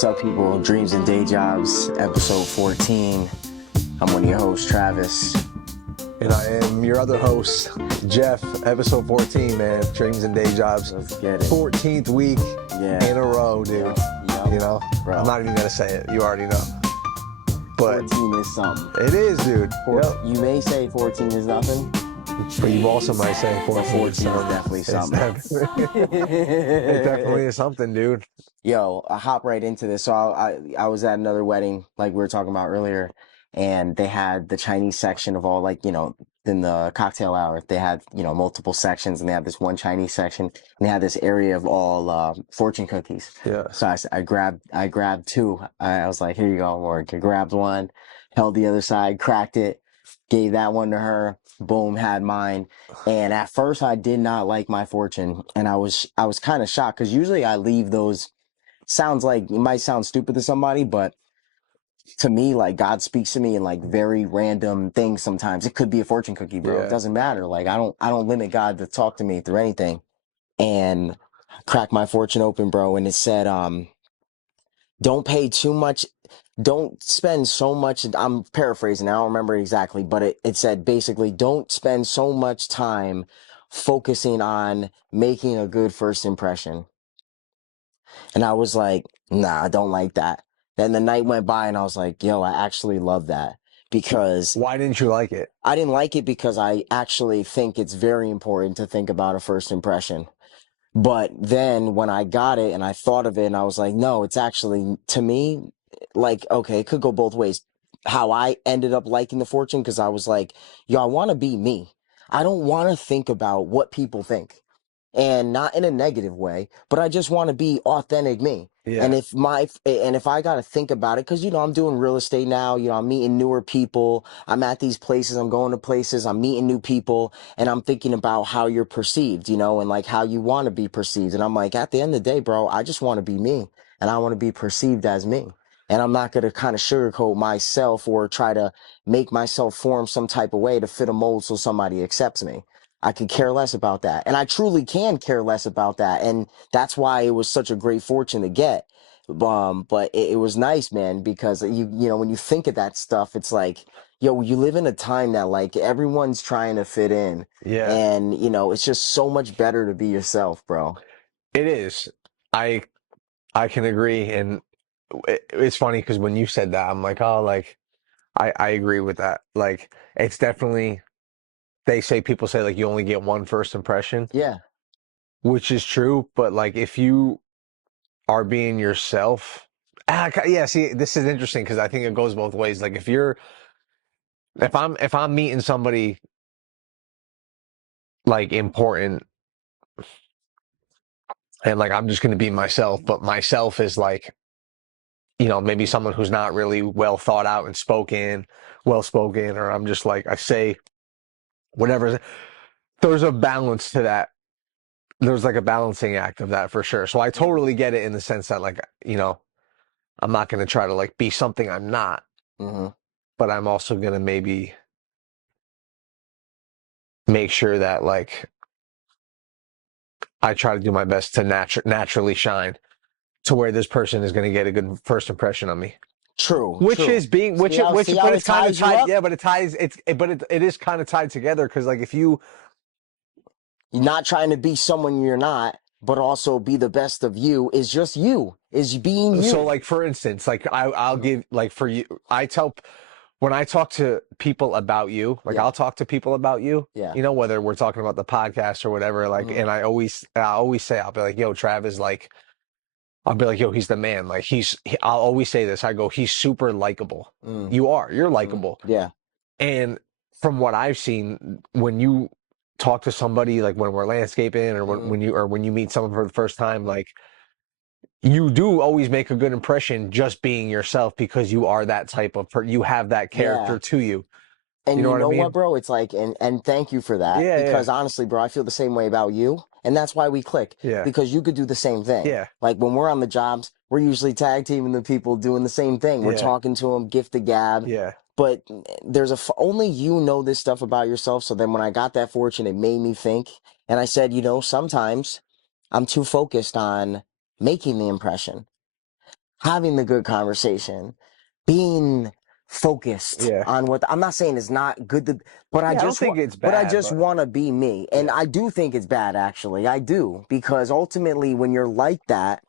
What's up, people? Dreams and Day Jobs, episode 14. I'm one of your hosts, Travis. And I am your other host, Jeff, episode 14, man. Dreams and Day Jobs. Let's get it. 14th week in a row, dude. Yep. You know, Bro. I'm not even going to say it. You already know. But 14 is something. it is, dude. Yep. You may say 14 is nothing, But you also might say 14, 14 is something. definitely something. It definitely is something, dude. Yo, I hop right into this. So I was at another wedding, like we were talking about earlier, and they had the Chinese section of all, like, in the cocktail hour, they had, multiple sections, and they had this one Chinese section, and they had this area of all fortune cookies. Yeah. So I grabbed two. I was like, here you go, Morgan. Grabbed one, held the other side, cracked it, gave that one to her. Boom, had mine. And at first I did not like my fortune, and I was kind of shocked, because usually I leave those. Sounds like it might sound stupid to somebody, but to me, like, God speaks to me in like very random things sometimes. It could be a fortune cookie, bro. Yeah. It doesn't matter. Like, I don't limit God to talk to me through anything. And crack my fortune open, bro, and it said, don't spend so much. I'm paraphrasing, I don't remember exactly, but it said basically, don't spend so much time focusing on making a good first impression. And I was like, nah, I don't like that. Then the night went by and I was like, yo, I actually love that, because Why didn't you like it? I didn't like it because I actually think it's very important to think about a first impression. But then when I got it and I thought of it, and I was like, no, it's actually, to me, like, okay, it could go both ways. How I ended up liking the fortune, because I was like, yo, I want to be me. I don't want to think about what people think. And not in a negative way, but I just want to be authentic me. Yeah. And if I got to think about it, because, I'm doing real estate now, I'm meeting newer people. I'm at these places, I'm going to places, I'm meeting new people, and I'm thinking about how you're perceived, and like how you want to be perceived. And I'm like, at the end of the day, bro, I just want to be me, and I want to be perceived as me. And I'm not going to kind of sugarcoat myself or try to make myself form some type of way to fit a mold so somebody accepts me. I could care less about that. And I truly can care less about that. And that's why it was such a great fortune to get. But it was nice, man, because when you think of that stuff, it's like, yo, you live in a time that like everyone's trying to fit in. Yeah. And, it's just so much better to be yourself, bro. It is. I can agree. And it's funny because when you said that, I'm like, oh, like, I agree with that. Like, it's definitely, people say like you only get one first impression, Yeah. which is true. But like, if you are being yourself, yeah, see, this is interesting because I think it goes both ways. Like, if I'm meeting somebody like important and like I'm just going to be myself, but myself is like, maybe someone who's not really well thought out and well spoken, or I'm just like, I say whatever. There's a balance to that. There's like a balancing act of that for sure. So I totally get it in the sense that like, I'm not going to try to like be something I'm not, but I'm also going to maybe make sure that like I try to do my best to naturally shine to where this person is going to get a good first impression on me. True. Which true. is being, but it's kind of tied. Yeah, but it is kind of tied together because like if you're not trying to be someone you're not, but also be the best of you, is just you, is being you. So like, for instance, like I'll give, like for you, when I talk to people about you, like I'll talk to people about you, whether we're talking about the podcast or whatever, like, and I always say, I'll be like, yo, Trav is like, I'll be like, yo, he's the man. Like I'll always say this. I go, he's super likable. You're likable. Yeah. And from what I've seen, when you talk to somebody, like when we're landscaping or when you meet someone for the first time, like you do always make a good impression just being yourself because you are that type of you have that character to you. And you know what I mean? What, bro? It's like, and thank you for that. Yeah, because honestly, bro, I feel the same way about you. And that's why we click. Yeah. Because you could do the same thing. Yeah. Like when we're on the jobs, we're usually tag teaming the people doing the same thing. We're talking to them, gift the gab. Yeah. But there's only you know this stuff about yourself. So then when I got that fortune, it made me think. And I said, sometimes I'm too focused on making the impression. having the good conversation, being focused Yeah. on what I'm not saying it's not good to, but I Yeah, I don't just think want, it's but I bad, just but want to be me. And yeah. I do think it's bad, actually. I do, because ultimately when you're like that,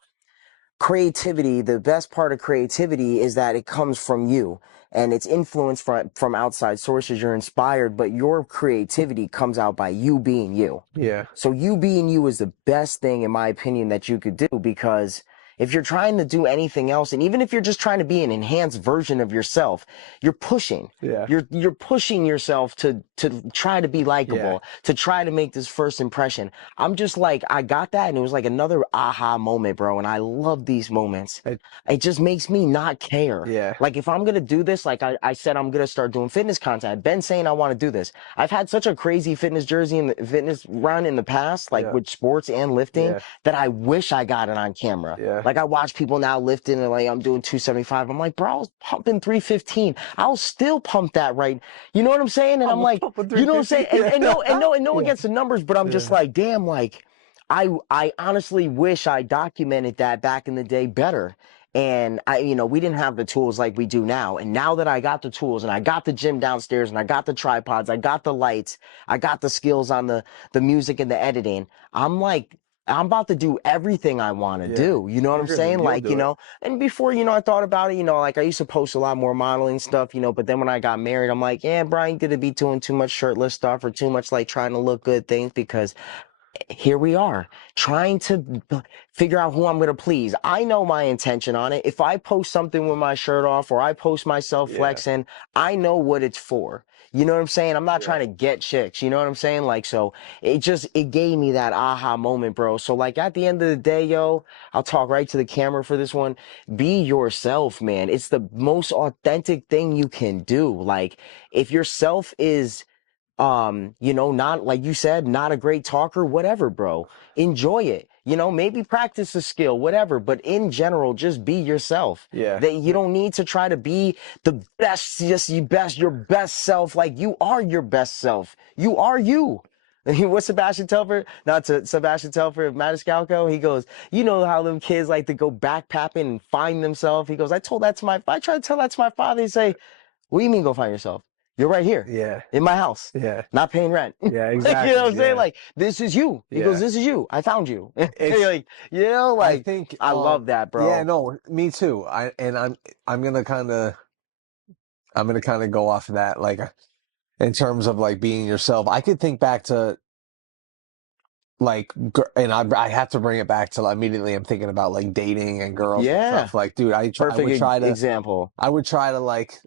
creativity, the best part of creativity is that it comes from you and it's influenced from outside sources. You're inspired, but your creativity comes out by you being you. Yeah. So you being you is the best thing, in my opinion, that you could do, because if you're trying to do anything else, and even if you're just trying to be an enhanced version of yourself, you're pushing. Yeah. You're pushing yourself to try to be Yeah. likable, to try to make this first impression. I'm just like, I got that, and it was like another aha moment, bro. And I love these moments. It, It just makes me not care. yeah. Like if I'm gonna do this, like I said, I'm gonna start doing fitness content. I've been saying I want to do this. I've had such a crazy fitness jersey and fitness run in the past, like Yeah. with sports and lifting, Yeah. that I wish I got it on camera. Yeah. Like I watch people now lifting and like I'm doing 275. I'm like, bro, I was pumping 315. I'll still pump that right. You know what I'm saying? And I'm I'm like, up with you know what I'm saying? 350. Yeah. And no Yeah. against the numbers, but I'm just Yeah. like, damn, like I honestly wish I documented that back in the day better. And we didn't have the tools like we do now. And now that I got the tools and I got the gym downstairs and I got the tripods, I got the lights, I got the skills on the music and the editing, I'm like, I'm about to do everything I want to Yeah. do. You know what I'm saying? You'll Like, do it. and before, I thought about it, like I used to post a lot more modeling stuff, but then when I got married, I'm like, yeah, Brian, gonna be doing too much shirtless stuff or too much like trying to look good things, because here we are trying to figure out who I'm going to please. I know my intention on it. If I post something with my shirt off or I post myself Yeah. flexing, I know what it's for. You know what I'm saying? I'm not Yeah. trying to get chicks. You know what I'm saying? Like, so it gave me that aha moment, bro. So like at the end of the day, yo, I'll talk right to the camera for this one. Be yourself, man. It's the most authentic thing you can do. Like if yourself is not like you said, not a great talker, whatever, bro. Enjoy it. Maybe practice a skill, whatever, but in general, just be yourself. Yeah. That you don't need to try to be the best, just your best self. Like you are your best self. You are you. What Sebastian Telford, not to Sebastian Telford of Maniscalco, he goes, you know how them kids like to go backpacking and find themselves. He goes, I try to tell that to my father, he'd say, what do you mean go find yourself? You're right here Yeah. in my house, Yeah. not paying rent. Yeah. Like, you know Exactly. what I'm saying? Yeah. Like, this is you. He goes, Yeah. this is you. I found you. It's, Like, I like, think, I love that, yeah, bro. no, me too. I'm gonna kind of go off of that. Like, in terms of like being yourself, I could think back to like, and I have to bring it back to immediately. I'm thinking about like dating and girls and Yeah. stuff. Like, dude, Perfect example. I would try to like,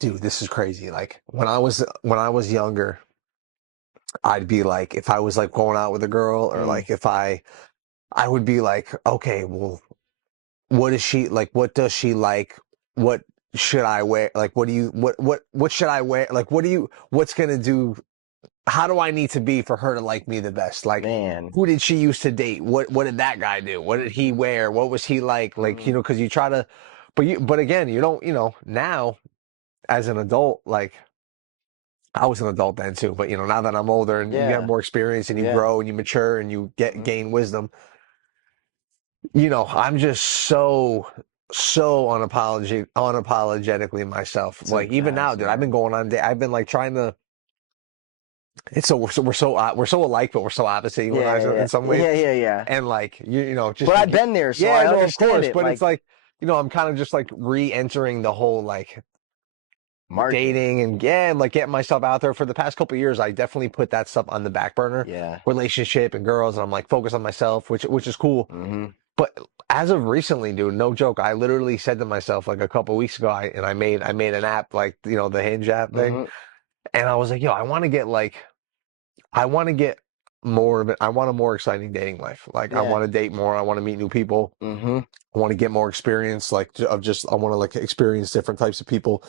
dude, this is crazy. Like when I was younger, I'd be like, if I was like going out with a girl or Mm, like if I would be like, okay, well, what is she like? What does she like? What should I wear? Like, what should I wear? Like, what's gonna do? How do I need to be for her to like me the best? Like, man. who did she used to date? What did that guy do? What did he wear? What was he like? Like, Mm, because you try to, but again, you don't, now as an adult, like I was an adult then too, but now that I'm older and you have yeah. more experience and you Yeah. grow and you mature and you Hmm. gain wisdom, I'm just so unapologetically myself. It's a Like even now, best, dude, I've been man. going on, I've been like trying to. It's so we're so alike, but we're so opposite you and I Yeah. in Yeah. some ways. Yeah. Yeah. Yeah. And like just But to I've get, been there, so yeah, I no, of understand course, it. but it's Like like I'm kind of just like re-entering the whole like market. dating and yeah, and like getting myself out there. For the past couple of years, I definitely put that stuff on the back burner, Yeah. relationship and girls, and I'm like focused on myself, which is cool. Hmm. But as of recently, dude, no joke, I literally said to myself like a couple weeks ago, I made an app like the Hinge app thing, Hmm. and I was like, yo, I want to get more of it. I want a more exciting dating life. Like I Yeah. want to date more. I want to meet new people. Hmm. I want to get more experience, like of just I want to like experience different types of people.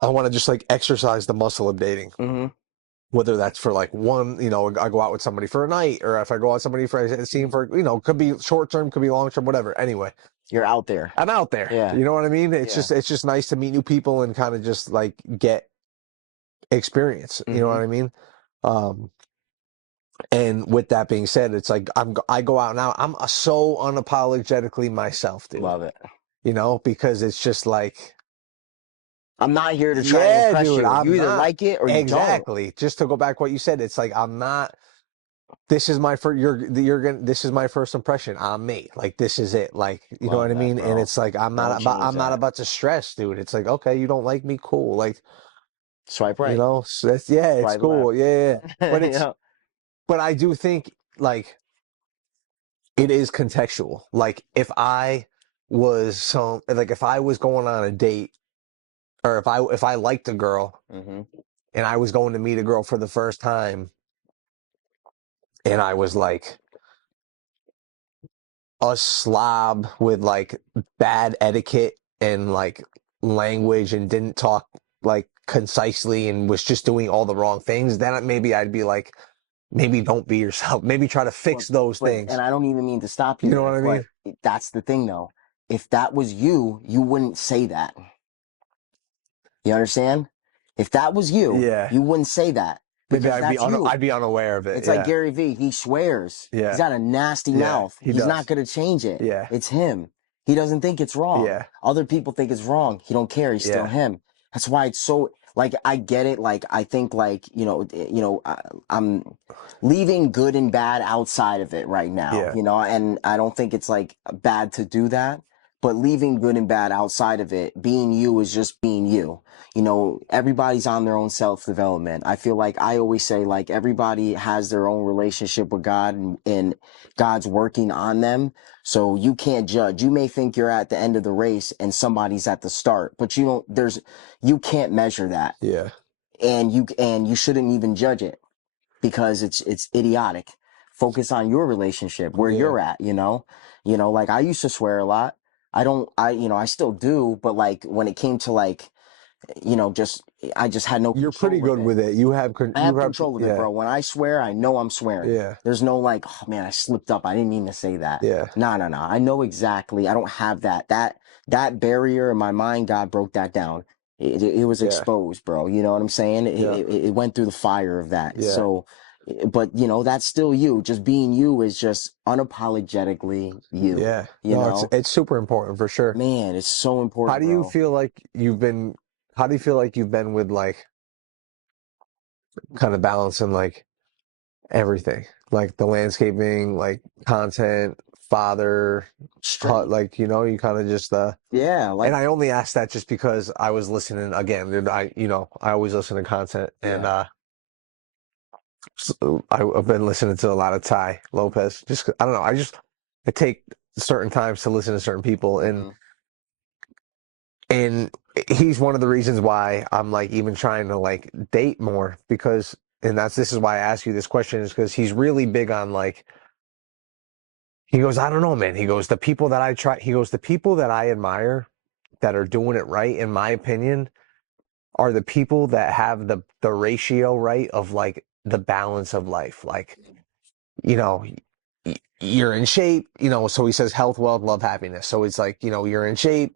I want to just like exercise the muscle of dating. Hmm. Whether that's for like one, I go out with somebody for a night, or if I go out with somebody for a scene for, could be short term, could be long term, whatever. Anyway, You're out there. I'm out there. Yeah. You know what I mean? Yeah. It's just nice to meet new people and kind of just like get experience. You know what Hmm. I mean? Um, And with that being said, it's like I go out now. I'm so unapologetically myself, dude. Love it. You know, because it's just like, I'm not here to try and yeah, impress dude, you. You I'm either not like it or you don't. exactly. Just to go back what you said, it's like I'm not. This is my first. You're gonna. This is my first impression. I'm me. Like this is it. Like you know Love what I that, mean. And bro. it's like Don't change I'm not that. about to stress, dude. It's like okay, you don't like me, cool. Like Swipe you right. know, so that's yeah, it's Swipe left. cool. Yeah, yeah. But You it's know? but I do think like it is contextual. Like if I was going on a date or if I liked a girl Hmm. and I was going to meet a girl for the first time and I was like a slob with like bad etiquette and like language and didn't talk like concisely and was just doing all the wrong things, then maybe I'd be like, maybe don't be yourself. Maybe try to But, fix those and things. I don't even mean to stop you You know there, what I but mean? that's the thing though. If that was you, you wouldn't say that. You understand? If that was you, Yeah. you wouldn't say that Maybe because that's you. I'd be unaware of it. It's like Yeah. Gary Vee. He swears. He's Yeah. got a nasty Yeah. mouth. He He's not does. going to change it. Yeah. It's him. He doesn't think it's wrong. Yeah. Other people think it's wrong. He don't care. He's still Yeah. him. That's why it's so like I get it. Like I think like I'm leaving good and bad outside of it right now. Yeah. And I don't think it's like bad to do that. But leaving good and bad outside of it, being you is just being you. Everybody's on their own self development. I feel like I always say, like, everybody has their own relationship with God, and God's working on them. So you can't judge. You may think you're at the end of the race and somebody's at the start, but you can't measure that. Yeah. And you shouldn't even judge it because it's idiotic. Focus on your relationship where Yeah. you're at, like I used to swear a lot. I still do, but like when it came to like, just I just had no You're pretty control with good it. with it. I You have have, control with it, yeah. bro. When I swear, I know I'm swearing. Yeah. There's no like, oh man, I slipped up. I didn't mean to say that. Yeah. No, no, no. I know exactly. I don't have that barrier in my mind. God broke that down. It was Yeah. exposed, bro. You know what I'm saying? Yeah. It went through the fire of that. Yeah. So, but that's still you. Just being you is just unapologetically you. Yeah. You No, know, it's super important for sure. man, it's so How important, do you bro. feel like how do you feel like you've been with like kind of balancing like everything? Like the landscaping, like content, father, Straight. like, you kind of just, Yeah, and like I only asked that just because I was listening again, dude. I always listen to content and, yeah. so I've been listening to a lot of Ty Lopez. Just, I don't know. I take certain times to listen to certain people Hmm. and he's one of the reasons why I'm like even trying to like date more because, and this is why I ask you this question is because he's really big on like, he goes, I don't know, man. He goes, the people that I admire that are doing it right, in my opinion, are the people that have the ratio right of like the balance of life. Like, you know, you're in shape, so he says health, wealth, love, happiness. So it's like, you're in shape,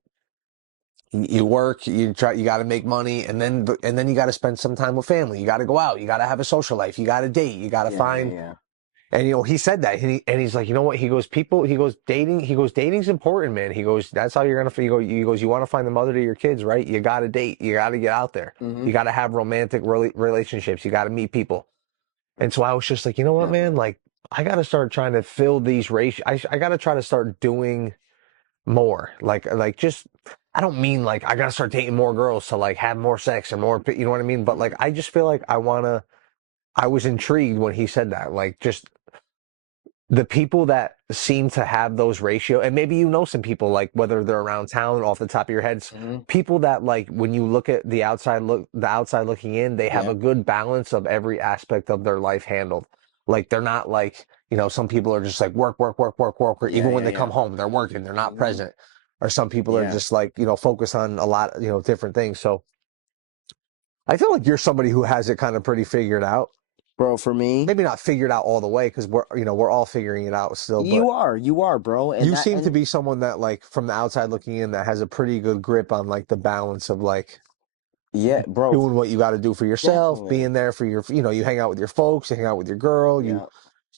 you work, you got to make money, and then you got to spend some time with family. You got to go out, you got to have a social life, you got to date, you got to Yeah, yeah, find. yeah. And he said that, and he's like, you know what? He goes, dating's important, man. He goes, that's how you're gonna. He goes, you want to find the mother to your kids, right? You got to date. You got to get out there. Hmm. You got to have romantic relationships. You got to meet people. And so I was just like, you know what, man? Definitely. Like, I got to start trying to fill these I got to try to start doing more. Like just. I don't mean like I got to start dating more girls to like have more sex and more. You know what I mean? But like, Hmm. I just feel like I wanna. I was intrigued when he said that. Like, just the people that seem to have those ratio, and maybe some people, like whether they're around town off the top of your heads, Hmm. people that like when you look at the outside looking in, they have Yeah. a good balance of every aspect of their life handled. Like they're not like, some people are just like work, work, work, work, work, or Yeah, even when yeah, they come yeah. home, they're working, they're not Hmm. present. Or some people are Yeah. just like, focus on a lot, different things. So I feel like you're somebody who has it kind of pretty figured out. Bro, for me, Maybe not figured out all the way because we're all figuring it out still, but you are, bro. And you that, seem to and be someone that like from the outside looking in that has a pretty good grip on like the balance of like Yeah, bro, doing what you got to do for yourself, definitely. being there for your, you hang out with your folks, you hang out with your girl, Yeah.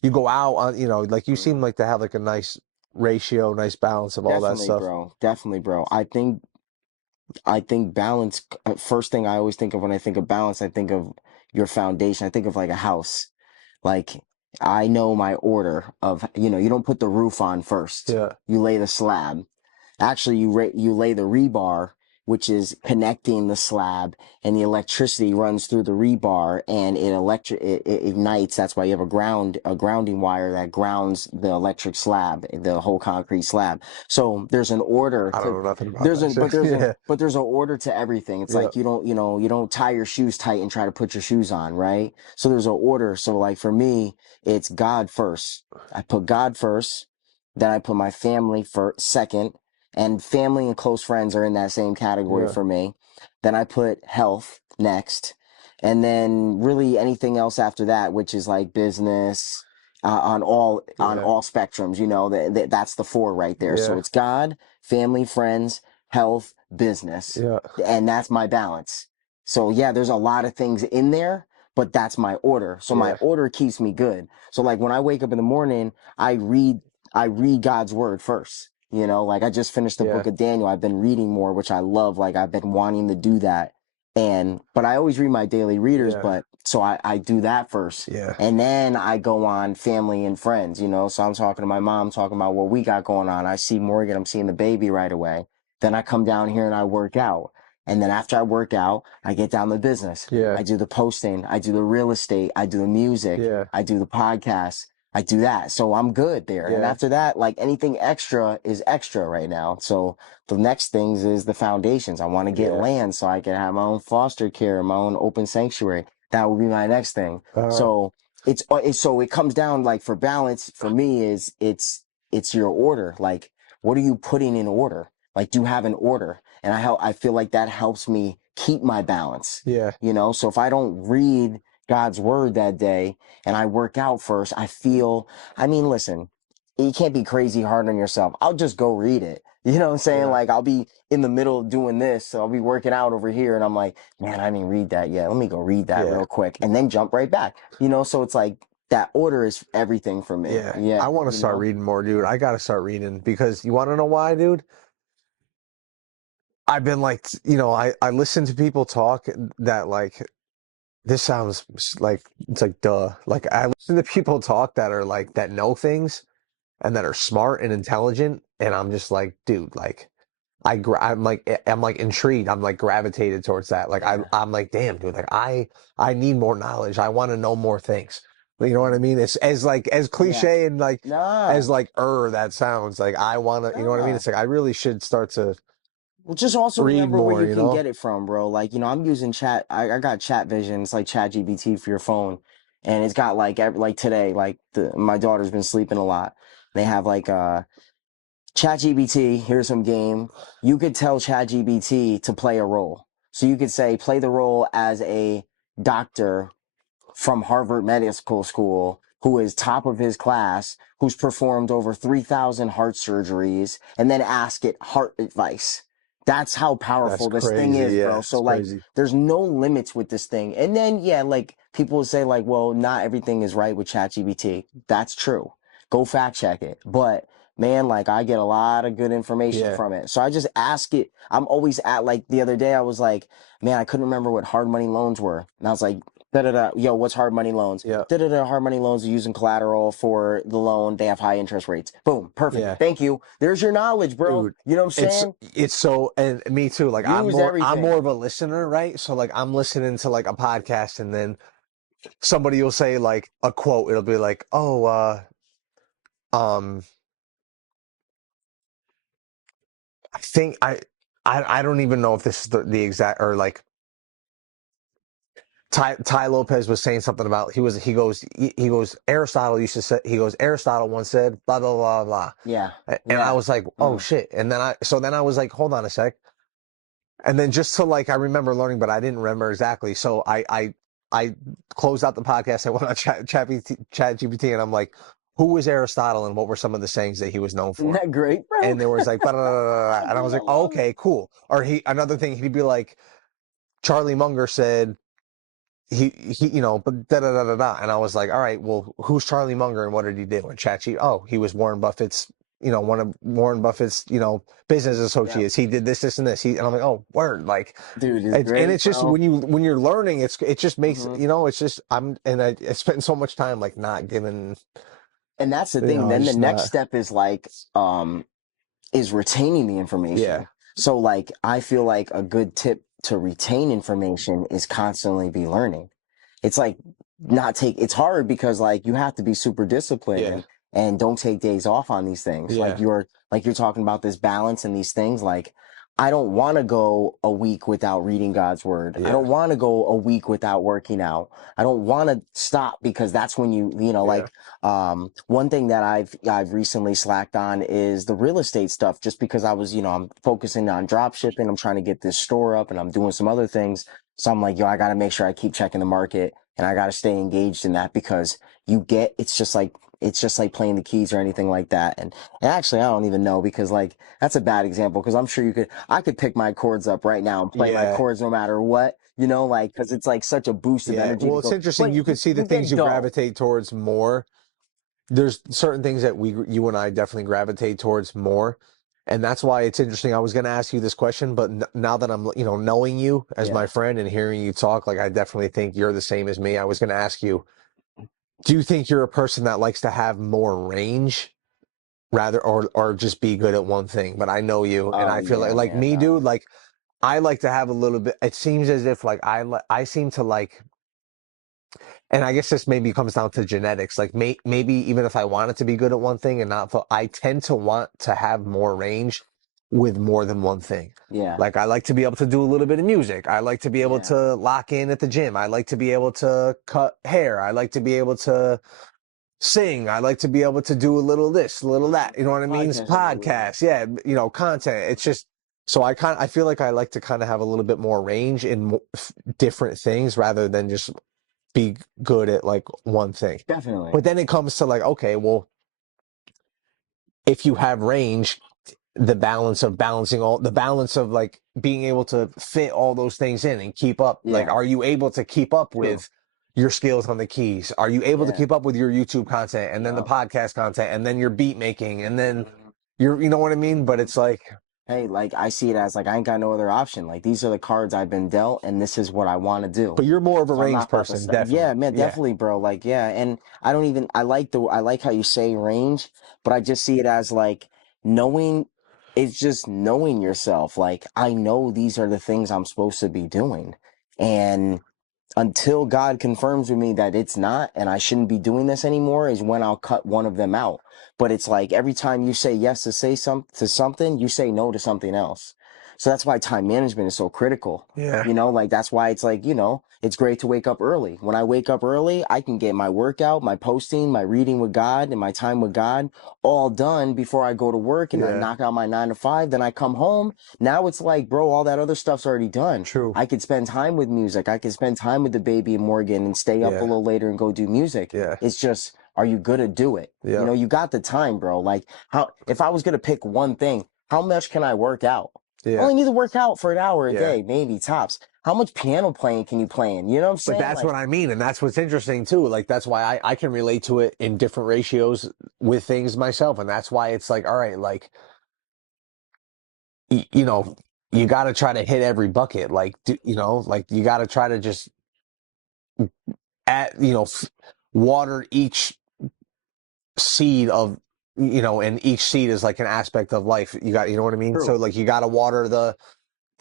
you go out on, like you seem Mhm. like to have like a nice ratio, nice balance of all that Definitely, stuff. bro. Definitely, bro. I think balance, first thing I always think of when I think of balance, I think of your foundation. I think of like a house. Like I know my order of, you don't put the roof on first. Yeah, You lay the slab. Actually, you lay the rebar, which is connecting the slab, and the electricity runs through the rebar, and it ignites. That's why you have a grounding wire that grounds the electric slab, the whole concrete slab. So there's an order I don't to know nothing about there's that an shit. but there's a Yeah, but there's an order to everything. It's yeah, like you don't tie your shoes tight and try to put your shoes on, right? So there's an order. So like for me, it's God first. I put God first, then I put my family first, second, and family and close friends are in that same category yeah, for me. Then I put health next, and then really anything else after that, which is like business, on yeah, all spectrums. That's the four right there. So yeah, it's God, family, friends, health, business, yeah, and that's my balance. So yeah, there's a lot of things in there, but that's my order. So my yeah, order keeps me good. So like when I wake up in the morning, I read God's word first. Like I just finished the yeah, book of Daniel. I've been reading more, which I love. Like I've been wanting to do that. But I always read my daily readers, yeah, but so I do that first. yeah, And then I go on family and friends. So I'm talking to my mom, talking about what we got going on. I see Morgan, I'm seeing the baby right away. Then I come down here and I work out. And then after I work out, I get down to business. yeah, I do the posting, I do the real estate, I do the music, yeah, I do the podcast. I do that. So I'm good there. And yeah, after that, like anything extra is extra right now. So the next things is the foundations. I want to get yeah. land so I can have my own foster care, my own open sanctuary. That would be my next thing. Uh, So so it comes down like for balance for me is it's your order. Like what are you putting in order? Like do you have an order? And I feel like that helps me keep my balance. yeah, So if I don't read God's word that day and I work out first, I mean, listen, you can't be crazy hard on yourself. I'll just go read it. You know what I'm saying? yeah, Like I'll be in the middle of doing this, so I'll be working out over here and I'm like, man, I didn't read that yet. Let me go read that yeah, real quick and then jump right back. So it's like that order is everything for me. yeah. Yeah, I want to start reading more, dude. I got to start reading because you want to know why, dude? I've been like, I listen to people talk that like, this sounds like, it's like, duh. Like, I listen to people talk that are like, that know things and that are smart and intelligent. And I'm just like, dude, like, I'm like intrigued. I'm like gravitated towards that. Like yeah. I'm like, damn, dude, like I need more knowledge. I want to know more things. You know what I Mhm. mean? It's as like as Yeah. cliche and like Nah, as like that sounds. Like I wanna, you know what I mean? nah. It's like I really should start to Well, just also read remember where more, you you can know? get it from, bro. Like, I'm using chat. I got chat vision. It's like chat GBT for your phone. And it's got like, like today, like my daughter's been sleeping a lot. They have like, chat GBT. Here's some game. You could tell chat GBT to play a role. So you could say, play the role as a doctor from Harvard Medical School who is top of his class, who's performed over 3,000 heart surgeries, and then ask it heart advice. That's how That's powerful this thing crazy. is, bro. Yeah, So it's like, crazy. there's no limits with this thing. And then, yeah, like people will say like, well, not everything is right with ChatGPT. That's true. Go fact check it. But man, like I get a lot of good information Yeah, from it. So I just ask it. I'm always at like the other day, I was like, man, I couldn't remember what hard money loans were. And I was like, da da da. Yo, what's hard money loans? yeah, Da da da. Hard money loans are using collateral for the loan. They have high interest rates. Boom, perfect. yeah. Thank you. There's your knowledge, bro. Dude, You know what I'm saying? it's so, and me too. Like Use I'm more everything. of a listener, right? So like I'm listening to like a podcast and then somebody will say like a quote. It'll be like, "Oh, um, I think I don't even know if this is the exact or like Ty Lopez was saying something about he goes Aristotle used to say he goes Aristotle once said blah blah blah blah, Yeah. and I Yeah. was like, oh Mm. shit, and then I was like, hold on a sec, and then just to like I remember learning, but I didn't remember exactly, so I closed out the podcast. I went on Chat GPT, and I'm like, who was Aristotle, and what were some of the sayings that he was known Isn't for? that great, bro? And there was like, and I Dude, was I like, oh, love it. okay, cool. Or another thing, he'd be like, Charlie Munger said but da da da da da. And I was like, all right, well, who's Charlie Munger and what did he do? And oh, he was Warren Buffett's, one of Warren Buffett's, business Yeah, associates. He did this, this, and this. And I'm like, oh, word, like, dude is and great, it's just bro. when you're learning, it just makes, Hmm. it's just I spend so much time like not giving, And that's the thing. Then the just next not, step is retaining the yeah, information. So like I feel like a good tip to retain information is constantly be learning. It's like not take it's hard because like you have to be super disciplined yeah, and don't take days off on these things. yeah, Like you're talking about this balance and these things like I don't want to go a week without reading God's word. I yeah, don't want to go a week without working out. I don't want to stop because that's when yeah, like one thing that I've recently slacked on is the real estate stuff just because I was, I'm focusing on drop shipping. I'm trying to get this store up and I'm doing some other things. So I'm like, yo, I got to make sure I keep checking the market and I got to stay engaged in that because it's just like playing the keys or anything like that. And actually, I don't even know because like that's a bad example because I'm sure I could pick my chords up right now and play my yeah. chords no matter what, like, cause it's like such a boost of Yeah, energy to well, it's go, interesting. but You can see the you things get you dull. gravitate towards more. There's certain things that you and I definitely gravitate towards more. And that's why it's interesting. I was going to ask you this question, but now that I'm, knowing you as my Yeah. friend and hearing you talk, like I definitely think you're the same as me. I was going to ask you, do you think you're a person that likes to have more range rather, or just be good at one thing? But I know you and Oh I feel yeah, like man. me, Nah. dude, like I like to have a little bit, it seems as if like I seem to like, and I guess this maybe comes down to genetics. Like maybe even if I wanted to be good at one thing and not, I tend to want to have more range with more than one thing. Yeah. Like I like to be able to do a little bit of music. I like to be able Yeah. to lock in at the gym. I like to be able to cut hair. I like to be able to sing. I like to be able to do a little this, a little that. You know what I mean? It's Podcasting too. Yeah. podcasts. Yeah. Content. It's just, so I feel like I like to kind of have a little bit more range in different things rather than just be good at like one thing. Definitely. But then it comes to like, okay, well, if you have range, the balance of like being able to fit all those things in and keep up. Like, Yeah. are you able to keep up True. with your skills on the keys? Are you able to Yeah. keep up with your YouTube content and then the Yeah. podcast content and then your beat making and then you know what I mean? But it's like, Hey, like I see it as like I ain't got no other option. Like these are the cards I've been dealt, and this is what I want to do. but you're more of a So I'm range not about to person, stop. Yeah, definitely. man, Yeah. definitely, bro. Like, yeah, and I like how you say range, but I just see it as like knowing. It's just knowing yourself. Like I know these are the things I'm supposed to be doing, and until God confirms with me that it's not and I shouldn't be doing this anymore is when I'll cut one of them out. But it's like every time you say yes to something, you say no to something else. So that's why time management is so critical. Yeah. Like that's why it's like, it's great to wake up early. When I wake up early, I can get my workout, my posting, my reading with God, and my time with God all done before I go to work and I Yeah. knock out my 9 to 5. Then I come home. Now it's like, bro, all that other stuff's already done. True. I could spend time with music. I could spend time with the baby and Morgan and stay up a Yeah. little later and go do music. Yeah. It's just, are you good to do it? Yeah. You got the time, bro. Like if I was going to pick one thing, how much can I work out? I Yeah. only need to work out for an hour a Yeah. day, maybe tops. How much piano playing can you play in? You know what I'm But saying? that's Like, what I mean. And that's what's interesting too. Like, that's why I can relate to it in different ratios with things myself. And that's why it's like, all right, like, y- you know, you got to try to hit every bucket. Like, like you got to try to just at, water each seed of, and each seed is like an aspect of life. You know what I mean? So true. like, you got to water the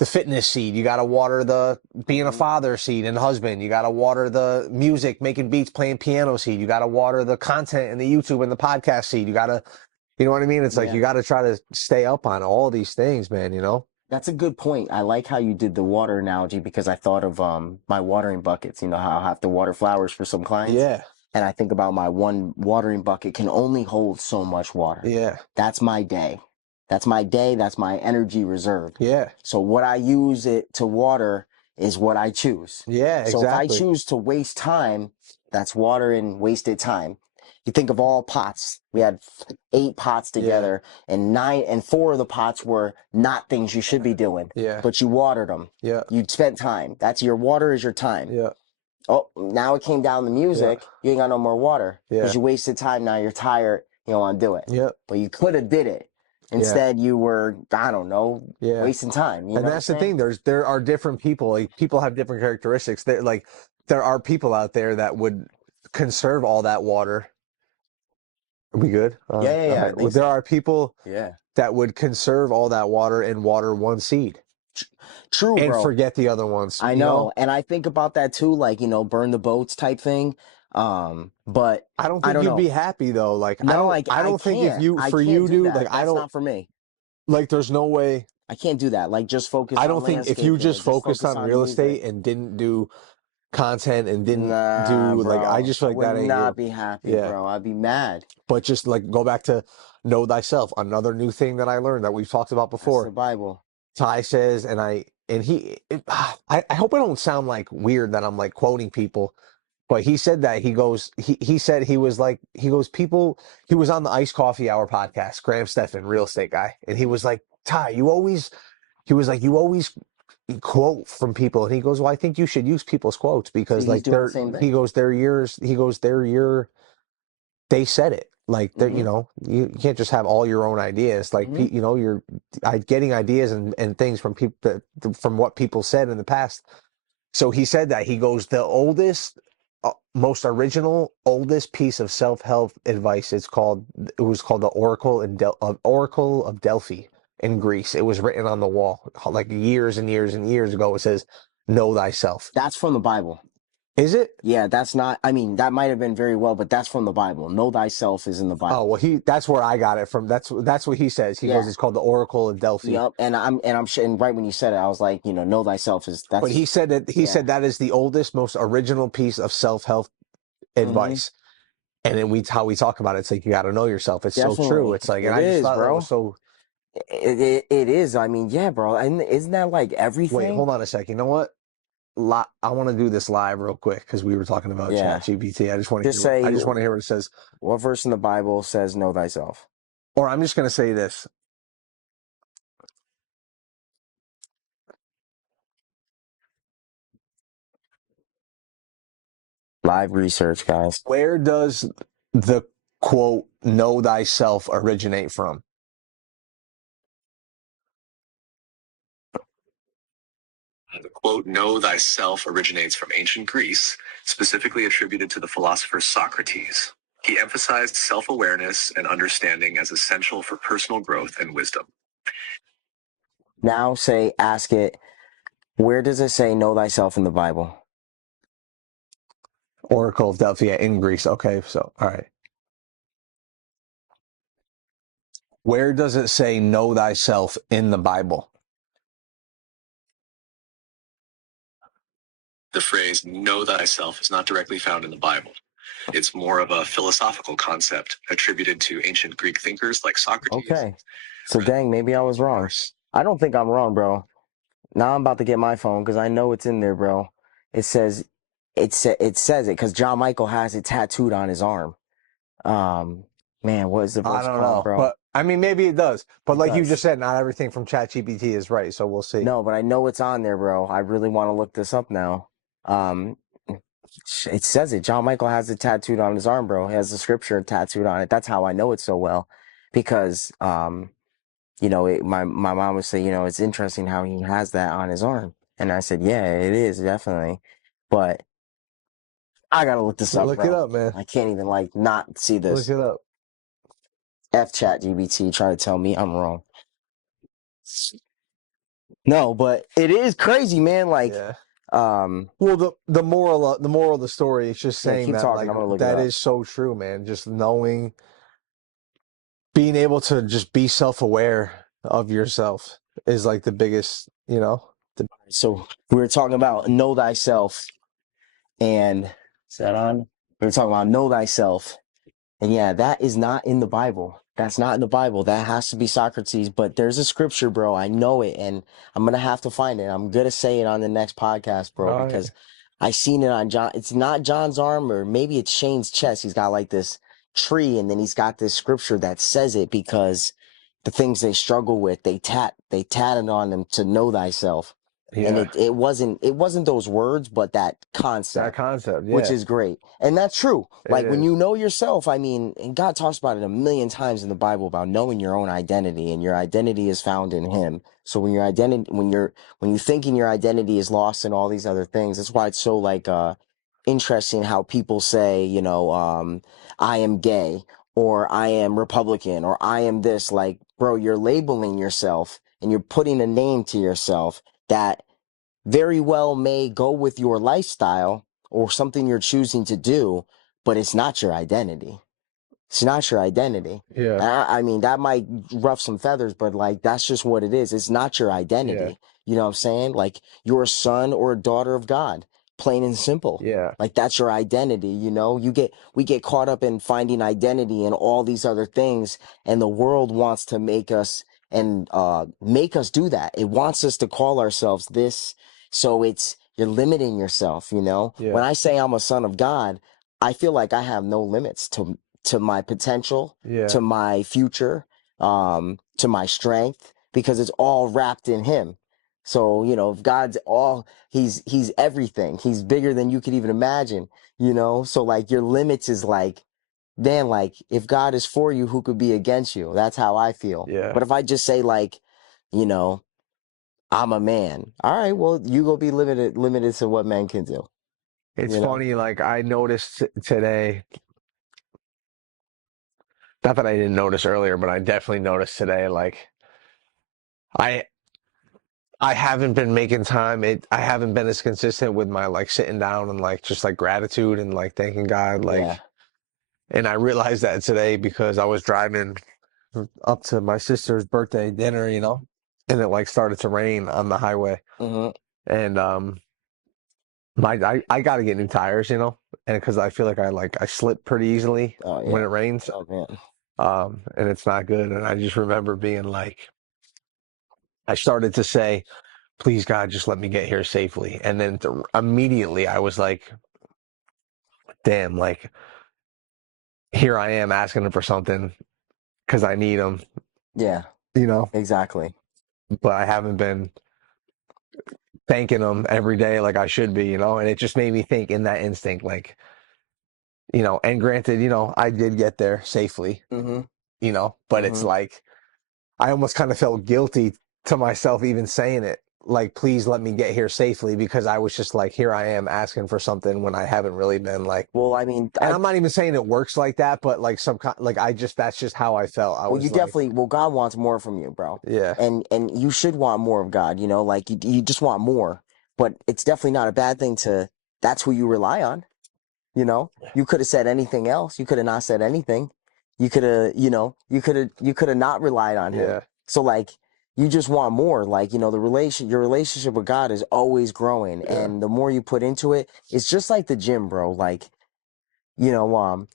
fitness seed. You got to water the being a Hmm. father seed and husband. You got to water the music, making beats, playing piano seed. You got to water the content and the YouTube and the podcast seed. You got to, you know what I mean? It's like Yeah. you got to try to stay up on all these things, man. That's a good point. I like how you did the water analogy because I thought of my watering buckets. You know how I have to water flowers for some clients, Yeah. and I think about my one watering bucket can only hold so much water. Yeah. That's my day. That's my day. That's my energy reserve. Yeah. So what I use it to water is what I choose. Yeah, So if I exactly. choose to waste time, that's water and wasted time. You think of all pots. We had 8 pots Yeah. together, and 4 of the pots were not things you should be doing, Yeah. but you watered them. Yeah. You spent time. That's your water is your time. Yeah. Oh, now it came down to Yeah. music. You ain't got no more water because Yeah. you wasted time. Now you're tired. You don't want to do it. Yeah. But you could have did it. Yeah. Instead, you were, I don't know, Yeah. wasting time. You And know what I'm that's the saying? thing. There are different people. Like people have different characteristics. There are people out there that would conserve all that water. Are we good? Yeah, yeah, All yeah. I right. Well, think there so. are people Yeah. that would conserve all that water and water one seed True, and bro. forget the other ones, I you know? know. And I think about that too, like, burn the boats type thing. But I don't I think don't you'd know. be happy though. Like No, I I don't think if can't. you I for can't you do dude, like that. That's not for me. there's no way. I can't do that. Like, just focus I on don't think if you landscaping just or just focused focus on on real music. estate and didn't do content and didn't Nah, do like I bro. just feel I like would that ain't not you. be happy, Yeah. bro. I'd be mad. But just like go back to know thyself. Another new thing that I learned that we've talked about That's the before. Bible. Ty says, I hope I don't sound like weird that I'm like quoting people, but he said that he said he goes people he was on the Iced Coffee Hour podcast, Graham Stephan, real estate guy, and he was like, Ty, you always quote from people, and he goes, well, I think you should use people's quotes See, because he's like doing the same thing. they're your they said it like they're Mm-hmm. you can't just have all your own ideas like Mm-hmm. you're getting ideas and things from people from what people said in the past. So he said that he goes the oldest most original oldest piece of self-help advice it was called the Oracle of Delphi in Greece. It was written on the wall like years and years and years ago. It says know thyself. That's from the Bible. Is it? Yeah, that's not, I mean, that might have been very well, but that's from the Bible. Know thyself is in the Oh Bible. well, that's where I got it from. That's what he says. He goes, Yeah. it's called the Oracle of Delphi. Yep. And I'm sure, and right when you said it, I was like, know thyself is, But that's, he yeah. said that is the oldest, most original piece of self help Mm-hmm. advice. And then how we talk about it, it's like you got to know yourself. It's so true. Definitely. It's like, and It I just is, thought that was bro. so. It is. I mean, yeah, bro. And isn't that like Wait, everything? hold on a second. You know what? I want to do this live real quick because we were talking about Yeah. Chat GPT. Just say I just want to hear what it says. what verse in the Bible says know thyself. Or I'm just gonna say this. Live research, guys. Where does the quote "Know thyself" originate from? The quote, know thyself, originates from ancient Greece, specifically attributed to the philosopher Socrates. He emphasized self awareness and understanding as essential for personal growth and wisdom. Now ask it, where does it say know thyself in the Bible? Oracle of Delphi in Greece. Okay, so all right. Where does it say know thyself in the Bible? The phrase know thyself is not directly found in the Bible. It's more of a philosophical concept attributed to ancient Greek thinkers like Socrates. Okay. So dang, maybe I was wrong. I don't think I'm wrong, bro. Now I'm about to get my phone because I know it's in there, bro. It says it says it because John Michael has it tattooed on his arm. Um, man, what is the I verse don't called, know, bro? but I mean, maybe it does. But It like you does. just said, not everything from ChatGPT is right. So we'll see. No, but I know it's on there, bro. I really want to look this up now. Um, it says it. John Michael has it tattooed on his arm, bro. He has the scripture tattooed on it. That's how I know it so well, because my mom would say, it's interesting how he has that on his arm, and I said, yeah, it is definitely, but I gotta look this up, Look it bro. up, man. I can't even like not see Look this. it up. F chat GBT try to tell me I'm wrong. No, but it is crazy, man. Like, Yeah. um, Well, the moral of the story is just yeah, saying keep that talking. like I'm gonna look it that up. is so true, man. Just knowing, being able to just be self-aware of yourself is like the biggest, So we were talking about know thyself, and is that on? We were talking about know thyself, and yeah, that is not in the Bible. That's not in the Bible. That has to be Socrates. But there's a scripture, bro. I know it, and I'm gonna have to find it. I'm gonna say it on the next podcast, bro, All right. because I seen it on John. It's not John's arm, or maybe it's Shane's chest. He's got like this tree, and then he's got this scripture that says it because the things they struggle with, they tatted on them to know thyself. And Yeah. it wasn't those words, but that That concept, concept. which Yeah. is great. And that's true. It Like when is. you know yourself, I mean, and God talks about it a million times in the Bible about knowing your own identity, and your identity is found in him. So when you thinking your identity is lost in all these other things, that's why it's so like interesting how people say, I am gay, or I am Republican, or I am this. Like, bro, you're labeling yourself and you're putting a name to yourself that very well may go with your lifestyle or something you're choosing to do, but it's not your identity. It's not your identity. Yeah. I mean, that might ruff some feathers, but like, that's just what it is. It's not your Yeah. identity. You know what I'm saying? Like, you're a son or a daughter of God, plain and simple. Yeah. Like, that's your identity. We get caught up in finding identity and all these other things. And the world wants to make us do that. It wants us to call ourselves this. So you're limiting yourself, When Yeah. I say I'm a son of God, I feel like I have no limits to my potential, Yeah. to my future, to my strength, because it's all wrapped in him. So, if God's he's everything. He's bigger than you could even imagine. So like your limits is like, then like if God is for you, who could be against you? That's how I feel. Yeah. But if I just say like, you know, I'm a man. All right, well, you go be limited to what men can do, It's you know? funny, like I noticed today, not that I didn't notice earlier, but I definitely noticed today, like I I haven't been making time. I haven't been as consistent with my like sitting down and like just like gratitude and like thanking God, Yeah. like, and I realized that today because I was driving up to my sister's birthday dinner, and it like started to rain on the highway. Mm-hmm. And I got to get new tires, and because I feel like I slip pretty easily Oh when yeah. it rains, Oh man. and it's not good. And I just remember being like, I started to say, "Please God, just let me get here safely." And then immediately I was like, "Damn, like here I am asking him for something because I need him, Yeah. you know, Exactly. but I haven't been thanking him every day like I should be, and it just made me think in that instinct, like, and granted, I did get there safely, Mm-hmm. but it's Mm-hmm. like I almost kind of felt guilty to myself even saying it, like, please let me get here safely, because I was just like, here I am asking for something when I haven't really been like, Well, I mean, and I'm not even saying it works like that, but like like that's just how I felt. I well, you was like, definitely, well, God wants more from you, bro. yeah, And you should want more of God, like you just want more. But it's definitely not a bad thing that's who you rely on. You could have said anything else. You could have not said anything. You could have, you could have not relied on him. yeah, So like, you just want more. Like, your relationship with God is always growing. yeah, And the more you put into it, it's just like the gym, bro. Like,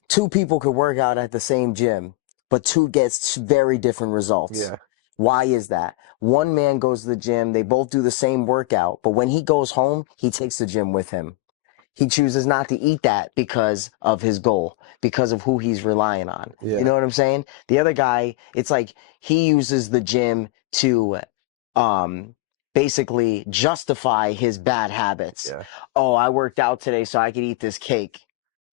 two people could work out at the same gym, but two gets very different results. yeah, Why is that? One man goes to the gym, they both do the same workout, but when he goes home, he takes the gym with him. He chooses not to eat that because of his goal, because of who he's relying on. You yeah, know what I'm saying? The other guy, it's like he uses the gym to um basically justify his bad habits. yeah. Oh, I worked out today so I could eat this cake.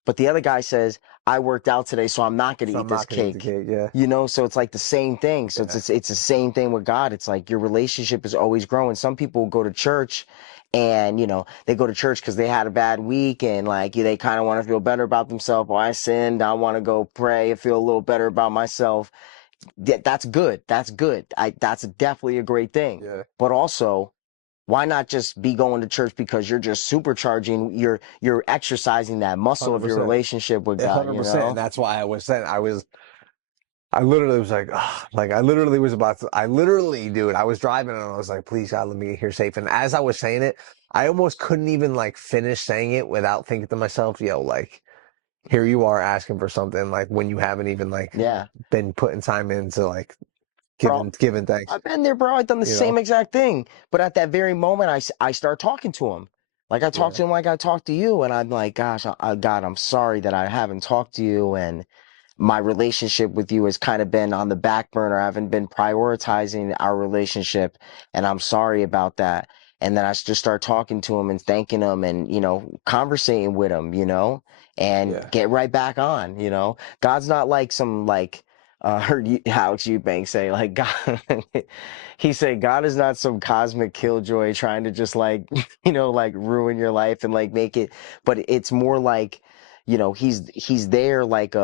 But the other guy says, I worked out today so I'm not going to So eat I'm this not gonna eat the cake. cake. Yeah, So it's like the same thing. So yeah, it's the same thing with God. It's like your relationship is always growing. Some people go to church and, they go to church because they had a bad week and like they kind of want to feel better about themselves. Oh, I sinned. I want to go pray and feel a little better about myself. That's good. That's good. That's definitely a great thing. yeah. But also, why not just be going to church because you're just supercharging, you're exercising that muscle of your 100%. relationship with God, 100%. And that's why I was saying I literally was like, ugh, like I literally was about to, I literally, dude, I was driving and I was like, please God, let me get here safe. And as I was saying it, I almost couldn't even like finish saying it without thinking to myself, yo, like here you are asking for something like when you haven't even like Yeah, been putting time into like bro. giving thanks, I've been there, bro. I've done the you know? same exact thing. But at that very moment, I start talking to him. Like I talk Yeah. to him like I talk to you. And I'm like, gosh, God, I'm sorry that I haven't talked to you. And my relationship with you has kind of been on the back burner. I haven't been prioritizing our relationship, and I'm sorry about that. And then I just start talking to him and thanking him and, conversating with him, and Yeah. get right back on, God's not like some, like, heard Alex Eubanks say, like, God, he said, God is not some cosmic killjoy trying to just, like, like ruin your life and like make it, but it's more like, he's there like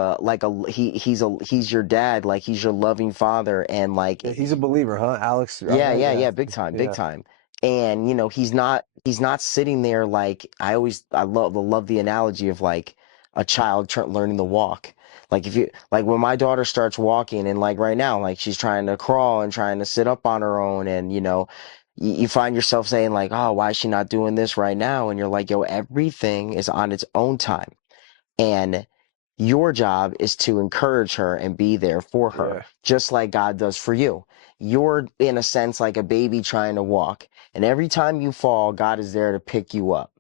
he's your dad, like he's your loving father, and like, Yeah, he's a believer, huh, Alex? yeah, Okay, yeah, yeah, yeah, big time, big yeah, time. And he's not sitting there like, I love the analogy of like a child learning to walk. Like, if you like, when my daughter starts walking, and like right now, like she's trying to crawl and trying to sit up on her own, and you find yourself saying like, oh, why is she not doing this right now? And you're like, yo, everything is on its own time. And your job is to encourage her and be there for her, yeah, just like God does for you. You're, in a sense, like a baby trying to walk. And every time you fall, God is there to pick you up.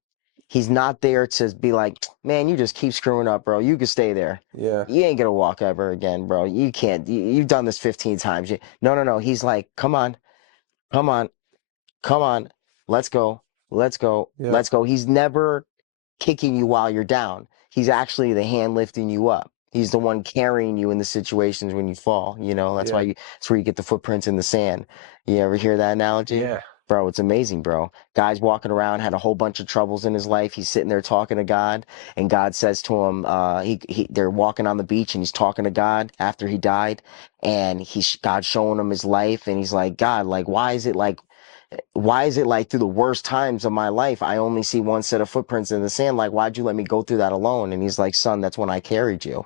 He's not there to be like, man, you just keep screwing up, bro. You can stay there. yeah, You ain't going to walk ever again, bro. You can't. You've done this 15 times. No, no, no. He's like, come on, come on, come on. Let's go. Let's go. yeah, Let's go. He's never kicking you while you're down. He's actually the hand lifting you up. He's the one carrying you in the situations when you fall. That's why yeah, that's where you get the footprints in the sand. You ever hear that analogy? yeah, Bro, it's amazing, bro. Guy's walking around, had a whole bunch of troubles in his life. He's sitting there talking to God, and God says to him, they're walking on the beach, and he's talking to God after he died, and God's showing him his life, and he's like, God, like, why is it like through the worst times of my life, I only see one set of footprints in the sand? Like, why'd you let me go through that alone? And he's like, son, that's when I carried you.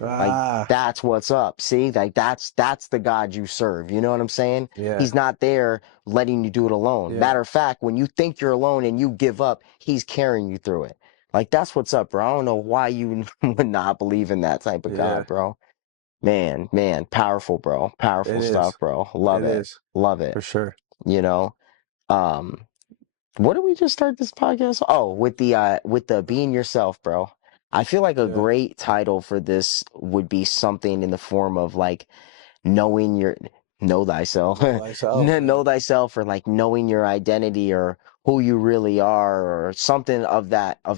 Like, ah, that's what's up. See, like, that's the God you serve. You know what I'm saying? yeah, He's not there letting you do it alone. yeah, Matter of fact, when you think you're alone and you give up, he's carrying you through it. Like, that's what's up, bro. I don't know why you would not believe in that type of yeah. God, bro. Man, powerful, bro. It Powerful is, stuff, bro. Love it it. is Love for it. sure. You know? Um, what did we just start this podcast? Oh, with the being yourself, bro. I feel like a Yeah, great title for this would be something in the form of like knowing your know thyself. know thyself. Yeah, Know thyself, or like knowing your identity, or who you really are, or something of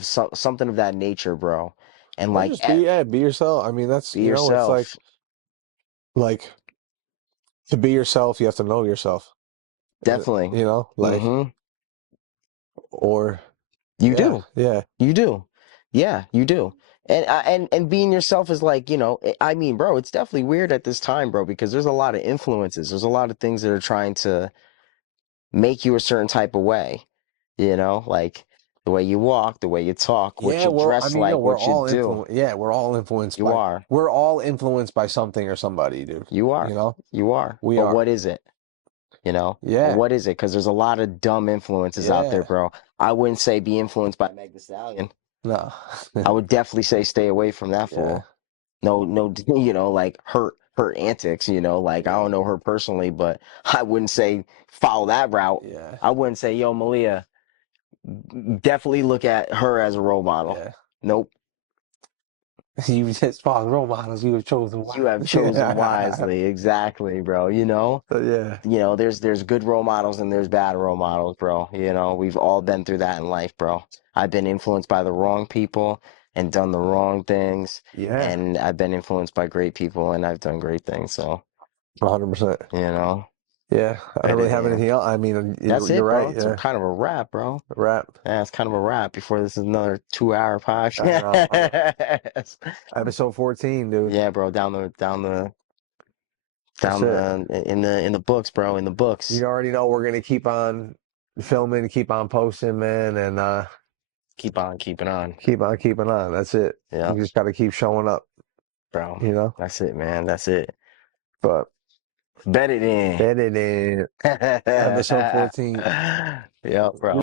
something of that nature, bro. And or like, just be yourself. I mean, that's be it's yourself. like to be yourself, you have to know yourself. Definitely. Like, Mm-hmm. or You yeah, do. yeah, You do. Yeah, you do. And being yourself is like, I mean, bro, it's definitely weird at this time, bro, because there's a lot of influences. There's a lot of things that are trying to make you a certain type of way, like the way you walk, the way you talk, what yeah. you Well, I dress mean, like, we're what you all do. influenced. Yeah, You are. we're all influenced by something or somebody, dude. You You are. know, You are. we But are. what is it? But Yeah, what is it? Because there's a lot of dumb influences out there, yeah. bro. I wouldn't say be influenced by Meg Thee Stallion. No. I would definitely say stay away from that Yeah, fool. No, no, like her antics, like I yeah, don't know her personally, but I wouldn't say follow that route. yeah, I wouldn't say, yo, Malia, definitely look at her as a role model. yeah. Nope. You just follow role models. You have chosen You have wisely. chosen wisely. Exactly, bro. So yeah, There's good role models and there's bad role models, bro. We've all been through that in life, bro. I've been influenced by the wrong people and done the wrong things, yeah, and I've been influenced by great people and I've done great things. So, 100%. you know, Yeah, I don't but really have anything else. I mean, that's you're it, bro. right. It's a Yeah, kind of a wrap, bro. rap. Yeah, it's kind of a wrap before this is another 2-hour I know. podcast. Episode 14, dude. Yeah, bro, down the That's down it. the in the books, bro, in the You books. already know we're gonna keep on filming, keep on posting, man, and Keep on keeping on. keep on keeping on. That's it. Yeah, You just got to keep showing up, bro. you know. That's it, man. That's it. But Bet it in. that it is episode 14. Yeah, bro.